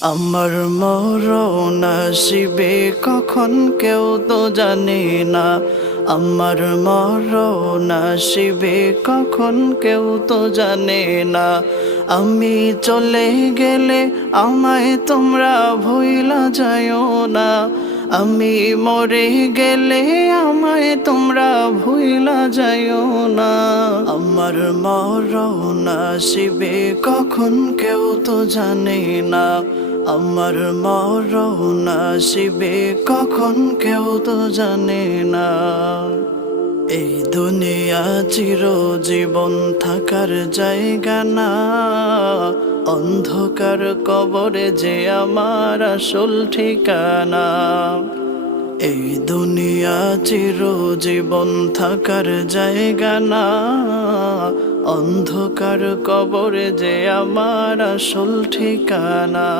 আমার মরণ আসিবে কখন কেউ তো জানে না। আমার মরণ আসিবে কখন কেউ তো জানে না। আমি চলে গেলে আমায় তোমরা ভুইলা যাইও না। আমি মরে গেলে আমায় তোমরা ভুইলা যাইও না। আমার মরণ আসিবে কখন কেউ তো জানে না। আমার মরণ আসিবে কখন কেউ তো জানে না। এই দুনিয়া চিরজীবন থাকার জায়গা না। অন্ধকার কবরে যে আমার আসল ঠিকানা। এই দুনিয়া চিরজীবন থাকার জায়গা না। অন্ধকার কবরে যে আমার আসল ঠিকানা।